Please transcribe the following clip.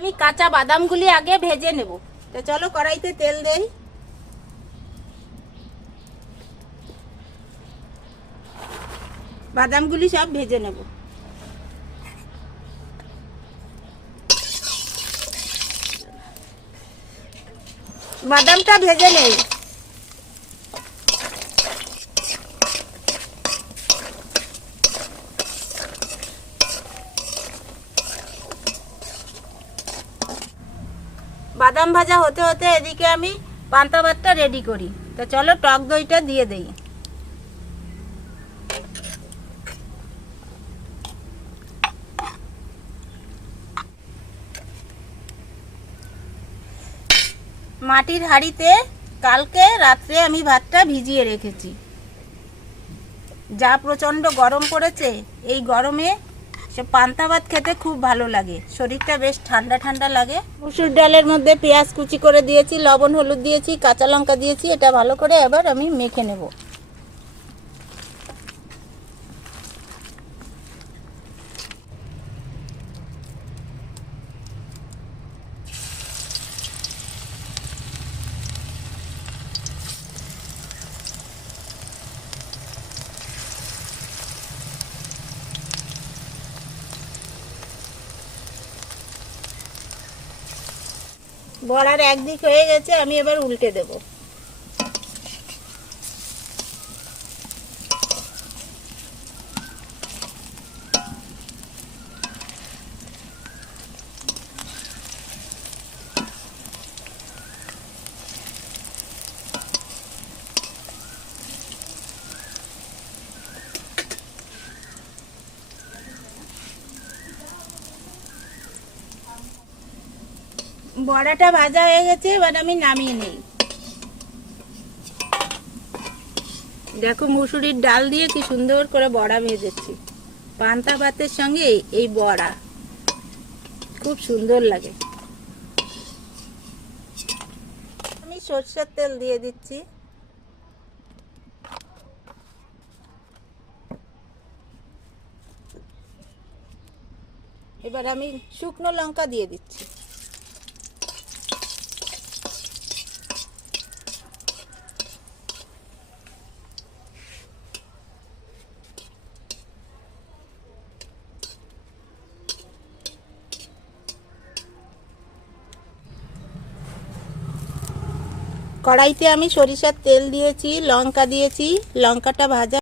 আমি কাঁচা বাদামগুলি আগে ভেজে নেব। তো চলো কড়াইতে তেল দেই। বাদামগুলি সব ভেজে নেব। বাদামটা ভেজে নেই। বাদাম ভাজা হতে হতে এদিকে আমি পান্তা ভাতটা রেডি করি। তো চলো টক দইটা দিয়ে দেই। মাটির হাঁড়িতে কালকে রাত্রে আমি ভাতটা ভিজিয়ে রেখেছি। যা প্রচণ্ড গরম পড়েছে, এই গরমে সে পান্তা ভাত খেতে খুব ভালো লাগে, শরীরটা বেশ ঠান্ডা ঠান্ডা লাগে। মুসুর ডালের মধ্যে পেঁয়াজ কুচি করে দিয়েছি, লবণ হলুদ দিয়েছি, কাঁচা লঙ্কা দিয়েছি। এটা ভালো করে এবার আমি মেখে নেব। বড়ার একদিক হয়ে গেছে, আমি এবার উল্টে দেব। বড়াটা ভাজা হয়ে গেছে, এবার আমি নামিয়ে নেই। দেখো মুসুরির ডাল দিয়ে কি সুন্দর করে বড়া ভেজেছি। পান্তা ভাতের সঙ্গে এই বড়া খুব সুন্দর লাগে। আমি সরষের তেল দিয়ে দিচ্ছি। এবার আমি শুকনো লঙ্কা দিয়ে দিচ্ছি। কড়াইতে আমি সরিষার তেল দিয়েছি, লঙ্কা দিয়েছি। লঙ্কাটা ভাজা